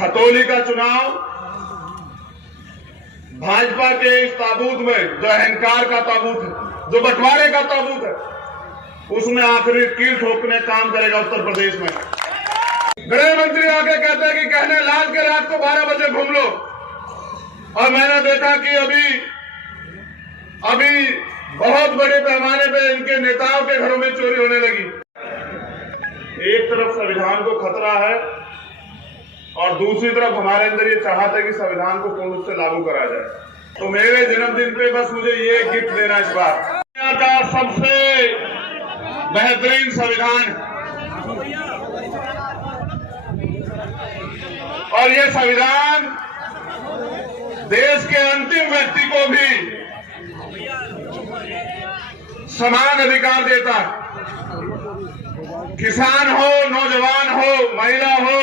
खतौली का चुनाव भाजपा के इस ताबूत में, जो अहंकार का ताबूत है, जो बंटवारे का ताबूत है, उसमें आखिरी कील ठोकने काम करेगा उत्तर प्रदेश में। गृह मंत्री आके कहते हैं कि कहने लाल के रात को 12 बजे घूम लो, और मैंने देखा कि अभी बहुत बड़े पैमाने पे इनके नेताओं के घरों में चोरी होने लगी। एक तरफ संविधान को खतरा है और दूसरी तरफ हमारे अंदर ये चाहत है कि संविधान को पूर्ण रूप से लागू करा जाए। तो मेरे जन्मदिन पे बस मुझे ये गिफ्ट देना इस बार। दुनिया का सबसे बेहतरीन संविधान, और ये संविधान देश के अंतिम व्यक्ति को भी समान अधिकार देता है। किसान हो, नौजवान हो, महिला हो,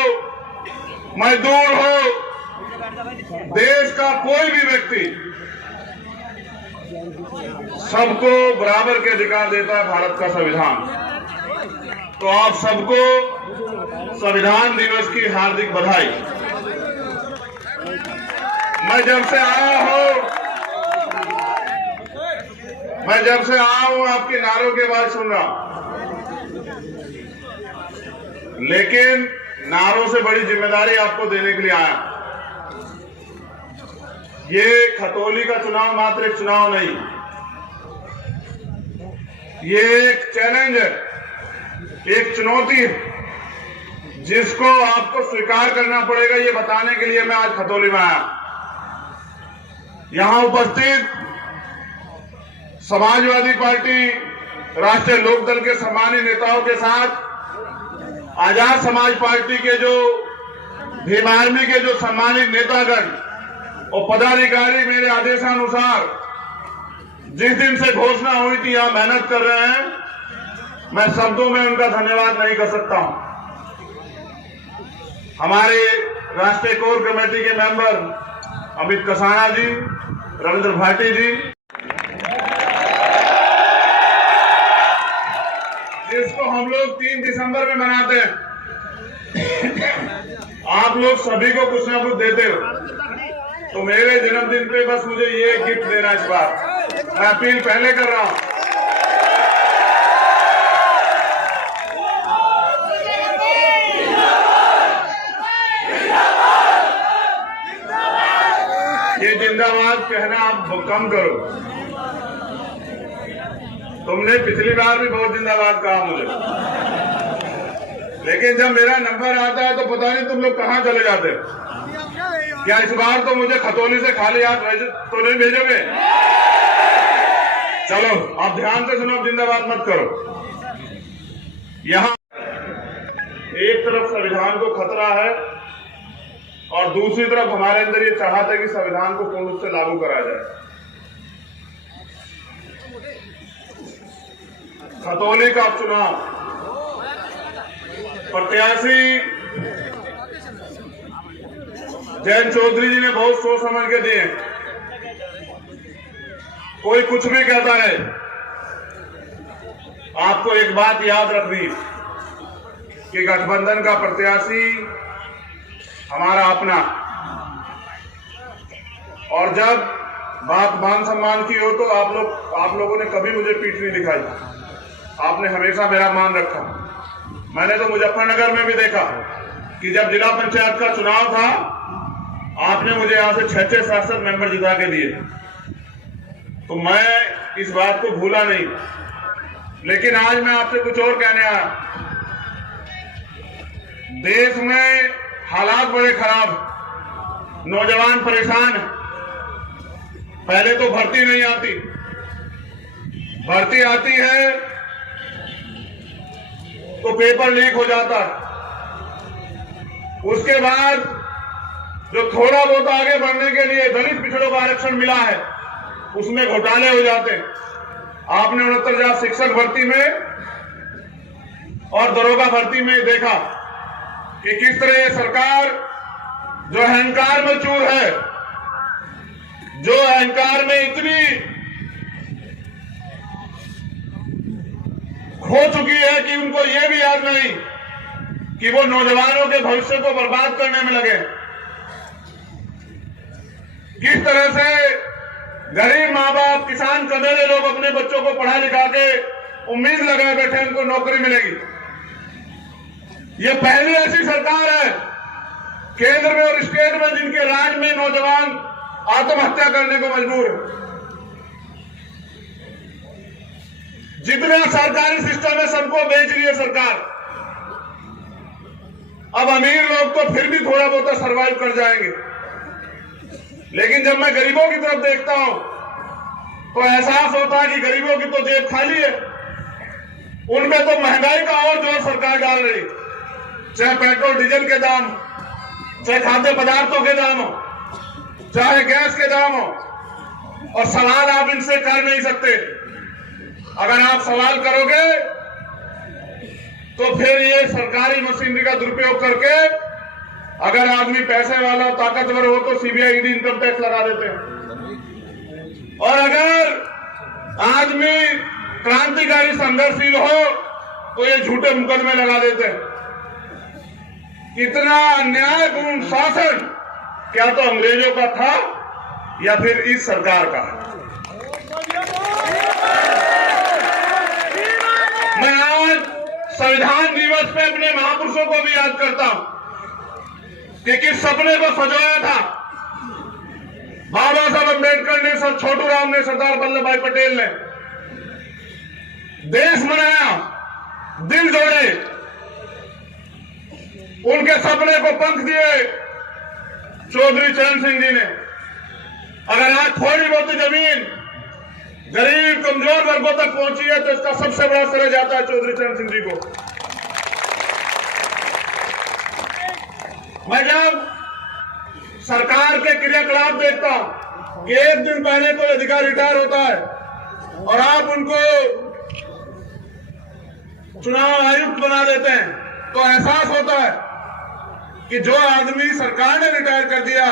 मजदूर हो, देश का कोई भी व्यक्ति, सबको बराबर के अधिकार देता है भारत का संविधान। तो आप सबको संविधान दिवस की हार्दिक बधाई। मैं जब से आया हूं आपके नारों के बाद सुन रहा हूं, लेकिन नारों से बड़ी जिम्मेदारी आपको देने के लिए आया। ये खतौली का चुनाव मात्र एक चुनाव नहीं, ये एक चैलेंज है, एक चुनौती है, जिसको आपको स्वीकार करना पड़ेगा। ये बताने के लिए मैं आज खतौली में आया। यहां उपस्थित समाजवादी पार्टी, राष्ट्रीय लोकदल के सम्मानित नेताओं के साथ आजाद समाज पार्टी के जो भीम आर्मी के जो सम्मानित नेतागण और पदाधिकारी मेरे आदेशानुसार जिस दिन से घोषणा हुई थी यहां मेहनत कर रहे हैं, मैं शब्दों में उनका धन्यवाद नहीं कर सकता हूं। हमारे राष्ट्रीय कोर कमेटी के मेंबर अमित कसाना जी, रविंद्र भाटी जी, जिसको हम लोग 3 दिसंबर में मनाते हैं, आप लोग सभी को कुछ ना कुछ देते हो। तो मेरे जन्मदिन पे बस मुझे ये गिफ्ट देना इस बार। मैं अपील पहले कर रहा हूं, ये जिंदाबाद कहना आप कम करो। तुमने पिछली बार भी बहुत जिंदाबाद कहा मुझे, लेकिन जब मेरा नंबर आता है तो पता नहीं तुम लोग कहां चले जाते। क्या इस बार तो मुझे खतौली से खाली हाथ तो नहीं भेजोगे? चलो आप ध्यान से सुनो, जिंदाबाद मत करो। यहां एक तरफ संविधान को खतरा है और दूसरी तरफ हमारे अंदर ये चाहत है कि संविधान को पूर्ण रूप से लागू करा जाए। खतौली का चुनाव प्रत्याशी जयंत चौधरी जी ने बहुत सोच समझ के दिए। कोई कुछ भी कहता है, आपको एक बात याद रखनी कि गठबंधन का प्रत्याशी हमारा अपना, और जब बात मान सम्मान की हो तो आप लोगों ने कभी मुझे पीठ नहीं दिखाई। आपने हमेशा मेरा मान रखा। मैंने तो मुजफ्फरनगर में भी देखा कि जब जिला पंचायत का चुनाव था, आपने मुझे यहां से 6-6 सांसद मेंबर जिता के दिए। तो मैं इस बात को भूला नहीं, लेकिन आज मैं आपसे कुछ और कहने आया। देश में हालात बड़े खराब, नौजवान परेशान है। पहले तो भर्ती नहीं आती, भर्ती आती है तो पेपर लीक हो जाता है। उसके बाद जो थोड़ा बहुत आगे बढ़ने के लिए दलित पिछड़ों का आरक्षण मिला है, उसमें घोटाले हो जाते हैं। आपने 69,000 शिक्षक भर्ती में और दरोगा भर्ती में देखा कि किस तरह ये सरकार जो अहंकार में चूर है, जो अहंकार में इतनी खो चुकी है कि उनको ये भी याद नहीं कि वो नौजवानों के भविष्य को बर्बाद करने में लगे। किस तरह से गरीब माँ बाप, किसान कमेले लोग अपने बच्चों को पढ़ा लिखा के उम्मीद लगाए बैठे उनको नौकरी मिलेगी। ये पहली ऐसी सरकार है केंद्र में और स्टेट में जिनके राज में नौजवान आत्महत्या करने को मजबूर है। जितने सरकारी सिस्टम है सबको बेच रही है सरकार। अब अमीर लोग तो फिर भी थोड़ा बहुत सरवाइव कर जाएंगे, लेकिन जब मैं गरीबों की तरफ देखता हूं तो एहसास होता है कि गरीबों की तो जेब खाली है। उनमें तो महंगाई का और जोर सरकार डाल रही, चाहे पेट्रोल डीजल के दाम, चाहे खाद्य पदार्थों के दाम हो, चाहे गैस के दाम हो। और सवाल आप इनसे कर नहीं सकते। अगर आप सवाल करोगे तो फिर ये सरकारी मशीनरी का दुरुपयोग करके अगर आदमी पैसे वाला ताकतवर हो तो सीबीआई ईडी इनकम टैक्स लगा देते हैं, और अगर आदमी क्रांतिकारी संघर्षशील हो तो ये झूठे मुकदमे लगा देते हैं। इतना अन्यायपूर्ण शासन क्या तो अंग्रेजों का था या फिर इस सरकार का। मैं आज संविधान दिवस पे अपने महापुरुषों को भी याद करता हूं कि किस सपने को सजाया था बाबा साहब अम्बेडकर ने, सर छोटूराम ने, सरदार वल्लभ भाई पटेल ने। देश बनाया, दिल जोड़े, उनके सपने को पंख दिए चौधरी चरण सिंह जी ने। अगर आज थोड़ी बहुत जमीन गरीब कमजोर वर्गों तक पहुंची है तो इसका सबसे बड़ा श्रेय जाता है चौधरी चरण सिंह जी को। मैं जब सरकार के क्रियाकलाप देखता हूं कि एक दिन पहले कोई अधिकारी रिटायर होता है और आप उनको चुनाव आयुक्त बना देते हैं, तो एहसास होता है कि जो आदमी सरकार ने रिटायर कर दिया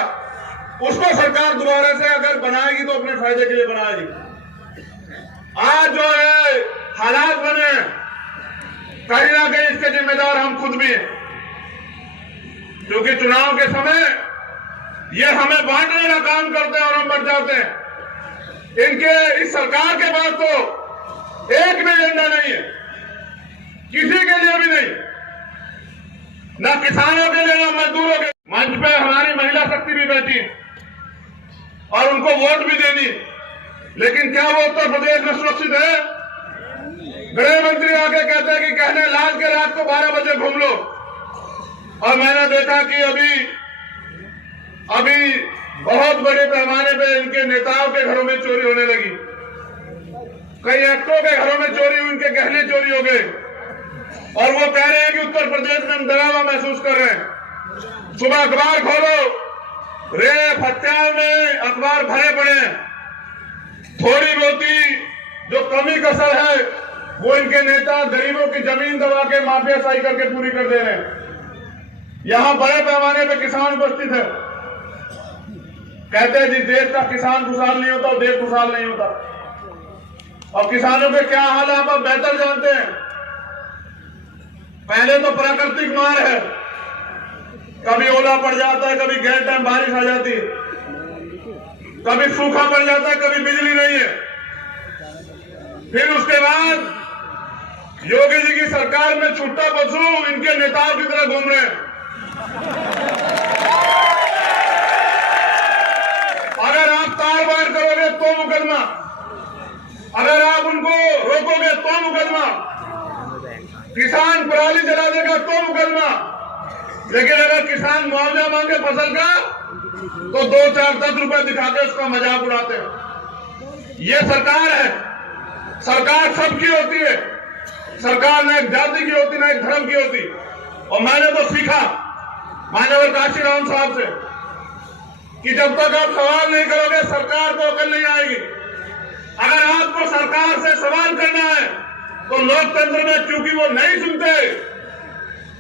उसको सरकार दोबारा से अगर बनाएगी तो अपने फायदे के लिए बनाएगी। आज जो है हालात बने, कहीं ना कहीं इसके जिम्मेदार हम खुद भी हैं, क्योंकि चुनाव के समय ये हमें बांटने का काम करते हैं और हम बढ़ जाते हैं। इनके इस सरकार के पास तो एक भी एजेंडा नहीं है, किसी के लिए भी नहीं, ना किसानों के लिए, ना मजदूरों के। मंच पे हमारी महिला शक्ति भी बैठी और उनको वोट भी देनी, लेकिन क्या वो उत्तर प्रदेश में सुरक्षित है? गृह मंत्री आके कहते हैं कि कहने लाल के रात को 12 बजे घूम लो, और मैंने देखा कि अभी बहुत बड़े पैमाने पे इनके नेताओं के घरों में चोरी होने लगी। कई एक्टरों के घरों में चोरी हुई, उनके गहने चोरी हो गए, और वो कह रहे हैं कि उत्तर प्रदेश में हम डरावा महसूस कर रहे हैं। सुबह अखबार खोलो, रेप हत्या में अखबार भरे पड़े हैं। थोड़ी बहुती जो कमी कसर है वो इनके नेता गरीबों की जमीन दबा के माफियाशाही करके पूरी कर दे रहे हैं। यहां बड़े पैमाने पे किसान उपस्थित है। कहते हैं जी देश का किसान खुशहाल नहीं होता, देश खुशहाल नहीं होता। और किसानों के क्या हाल है आप बेहतर जानते हैं। पहले तो प्राकृतिक मार है, कभी ओला पड़ जाता है, कभी गैर टाइम बारिश आ जाती है, कभी सूखा पड़ जाता है, कभी बिजली नहीं है। फिर उसके बाद योगी जी की सरकार में छुट्टा पशु इनके नेताओं की तरह घूम रहे हैं। अगर आप तार बार करोगे तो मुकदमा, अगर आप उनको रोकोगे तो मुकदमा, किसान पराली जला देगा तो मुकदमा। लेकिन अगर किसान मुआवजा मांगे फसल का तो 2, 4, 10 रुपए दिखा के उसका मजाक उड़ाते हैं। ये सरकार है। सरकार सबकी होती है, सरकार ना एक जाति की होती ना एक धर्म की होती। और मैंने तो सीखा माननीय काशीराम साहब से कि जब तक आप सवाल नहीं करोगे सरकार को अकल नहीं आएगी। अगर आपको सरकार से सवाल करना है तो लोकतंत्र में क्योंकि वो नहीं सुनते,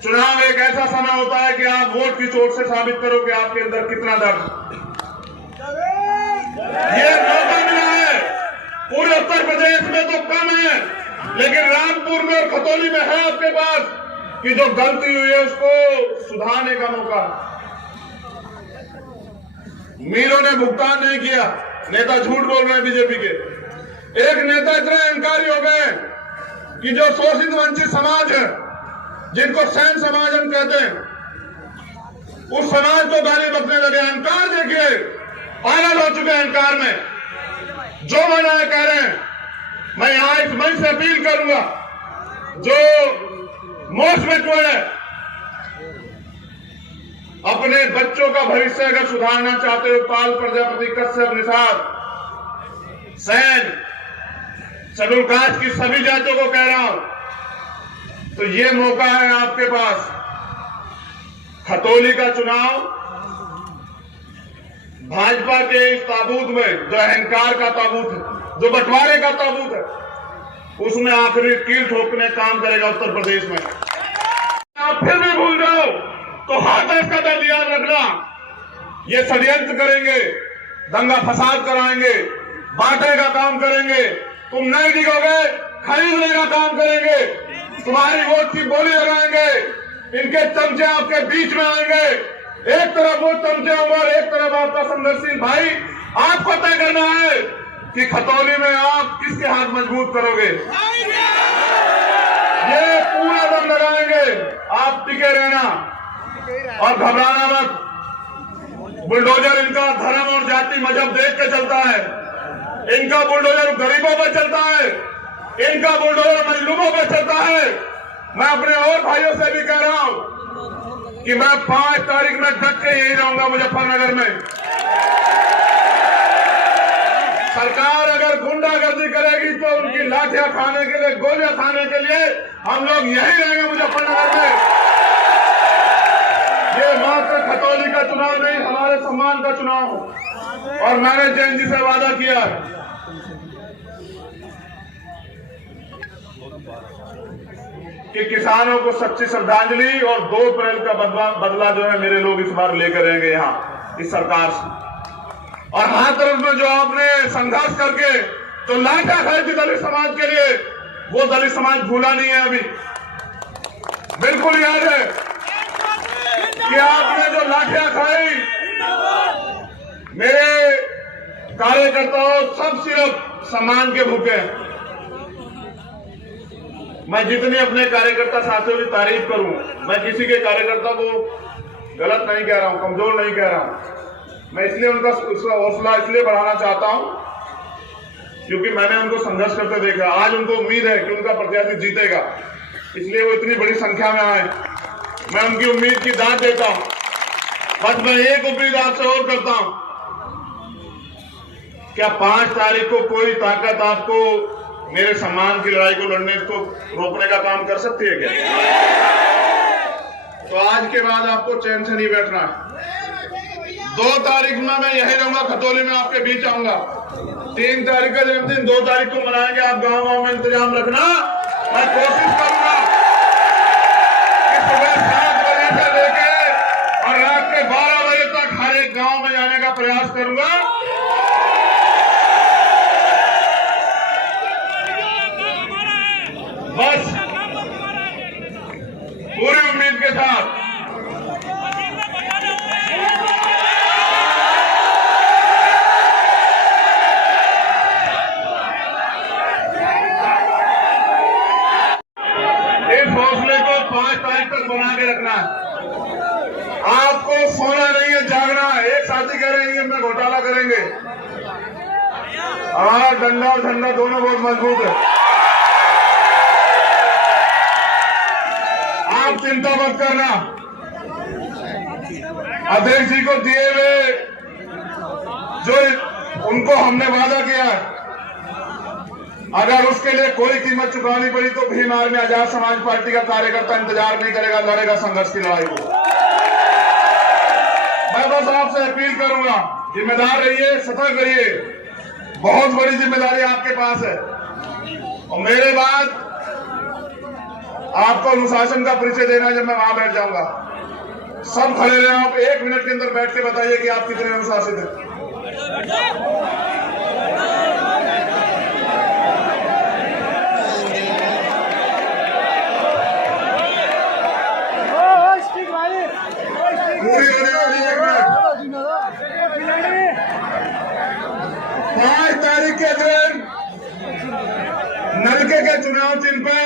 चुनाव एक ऐसा समय होता है कि आप वोट की चोट से साबित करो कि आपके अंदर कितना दर्द। ये मौका मिला है, पूरे उत्तर प्रदेश में तो कम है, लेकिन रामपुर में और खतौली में है आपके पास कि जो गलती हुई है उसको सुधारने का मौका। मीलों ने भुगतान नहीं किया। नेता झूठ बोल रहे हैं बीजेपी के। एक नेता इतने अहंकारी हो गए कि जो शोषित वंचित समाज है, जिनको सैन समाज हम कहते हैं, उस समाज को गाली बकने लगे। अहंकार देखिए, पागल हो चुके हैं अहंकार में। जो मना है कह रहे हैं। मैं यहां इस मंच से अपील करूंगा, जो मोस्ट बैकवर्ड है, अपने बच्चों का भविष्य अगर सुधारना चाहते हो, पाल, प्रजापति, कश्यप, निषाद, सैन, शेड्यूल कास्ट की सभी जातियों को कह रहा हूं, तो ये मौका है आपके पास। खतौली का चुनाव भाजपा के इस ताबूत में, जो अहंकार का ताबूत है, जो बंटवारे का ताबूत है, उसमें आखिरी कील ठोकने काम करेगा उत्तर प्रदेश में। आप फिर भी भूल जाओ तो हाथ इसका दर्द याद रखना। ये षड्यंत्र करेंगे, दंगा फसाद कराएंगे, बांटने का काम करेंगे। तुम नहीं दिखोगे, खरीदने का काम करेंगे, तुम्हारी वोट की बोली लगाएंगे। इनके चमचे आपके बीच में आएंगे। एक तरफ वो चमचे और एक तरफ आपका संघर्षशील भाई। आपको तय करना है कि खतौली में आप किसके हाथ मजबूत करोगे। ये पूरा दम लगाएंगे। आप टिके रहना और घबराना मत। बुलडोजर इनका धर्म और जाति मजहब देख के चलता है। इनका बुलडोजर गरीबों पर चलता है, इनका बुलडोजर मजलूमों पर चलता है। मैं अपने और भाइयों से भी कह रहा हूं कि मैं 5 तारीख में डट के यही रहूंगा मुजफ्फरनगर में। सरकार अगर गुंडागर्दी करेगी तो उनकी लाठियां खाने के लिए, गोलियां खाने के लिए हम लोग यही रहेंगे मुजफ्फरनगर में। ये मात्र खतौली का चुनाव नहीं, हमारे सम्मान का चुनाव हो। और मैंने जैन जी से वादा किया कि किसानों को सच्ची श्रद्धांजलि और 2 अप्रैल का बदला जो है मेरे लोग इस बार लेकर रहेंगे यहां इस सरकार से। और हर तरफ में जो आपने संघर्ष करके जो लाठियां खाई थी दलित समाज के लिए, वो दलित समाज भूला नहीं है। अभी बिल्कुल याद है कि आपने जो लाठियां खाई, मेरे कार्यकर्ताओं सब सिर्फ सम्मान के भूखे हैं। मैं जितनी अपने कार्यकर्ता साथियों की तारीफ करूं, मैं किसी के कार्यकर्ता को गलत नहीं कह रहा हूं, कमजोर नहीं कह रहा हूं। मैं इसलिए उनका हौसला इसलिए बढ़ाना चाहता हूं क्योंकि मैंने उनको संघर्ष करते देखा। आज उनको उम्मीद है कि उनका प्रत्याशी जीतेगा, इसलिए वो इतनी बड़ी संख्या में आए। मैं उनकी उम्मीद की दाद देता हूं। बस मैं एक उम्मीद आपसे और करता हूं, क्या 5 तारीख को कोई ताकत आपको मेरे सम्मान की लड़ाई को लड़ने को रोकने का काम कर सकती है क्या? तो आज के बाद आपको चैन से नहीं बैठना है। 2 तारीख में मैं यही रहूंगा, खतौली में आपके बीच आऊंगा। 3 तारीख का जन्मदिन 2 तारीख को मनाएंगे। आप गांव में इंतजाम रखना। मैं कोशिश करूंगा कि सुबह 7 बजे से लेके और रात के 12 बजे तक हर एक गांव में जाने का प्रयास करूंगा। बस पूरी उम्मीद के साथ इस हौसले को 5 तारीख तक बना के रखना है। आपको सोना नहीं है, जागना है। एक साथी कह रहे हैं मैं घोटाला करेंगे। हमारा डंडा और झंडा दोनों बहुत मजबूत है। आप चिंता मत करना। अध्यक्ष जी को दिए हुए जो उनको हमने वादा किया है, अगर उसके लिए कोई कीमत चुकानी पड़ी तो भीम आर्मी आजाद समाज पार्टी का कार्यकर्ता इंतजार नहीं करेगा, लड़ेगा संघर्ष की लड़ाई को। मैं बस आपसे अपील करूंगा, जिम्मेदार रहिए, सतर्क रहिए। बहुत बड़ी जिम्मेदारी आपके पास है और मेरे बाद आपको अनुशासन का परिचय देना जब मैं वहां बैठ जाऊंगा। सब खड़े रहे। आप 1 मिनट के अंदर बैठ के बताइए कि आप कितने अनुशासित हैं। पूरी होने वाली 1 मिनट। चुनाव चिन्ह पे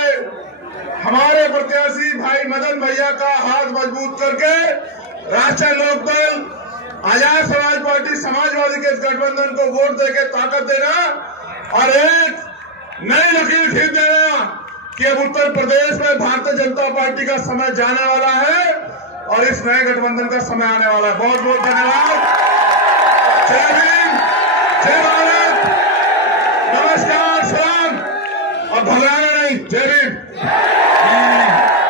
हमारे प्रत्याशी भाई मदन भैया का हाथ मजबूत करके राष्ट्रीय लोकदल, आजाद समाज पार्टी, समाजवादी के इस गठबंधन को वोट देके ताकत देना और एक नई लकीर खींच देना कि अब उत्तर प्रदेश में भारतीय जनता पार्टी का समय जाने वाला है और इस नए गठबंधन का समय आने वाला है। बहुत बहुत धन्यवाद। जय भीम, जय भारत, नमस्कार, सलाम और भगवान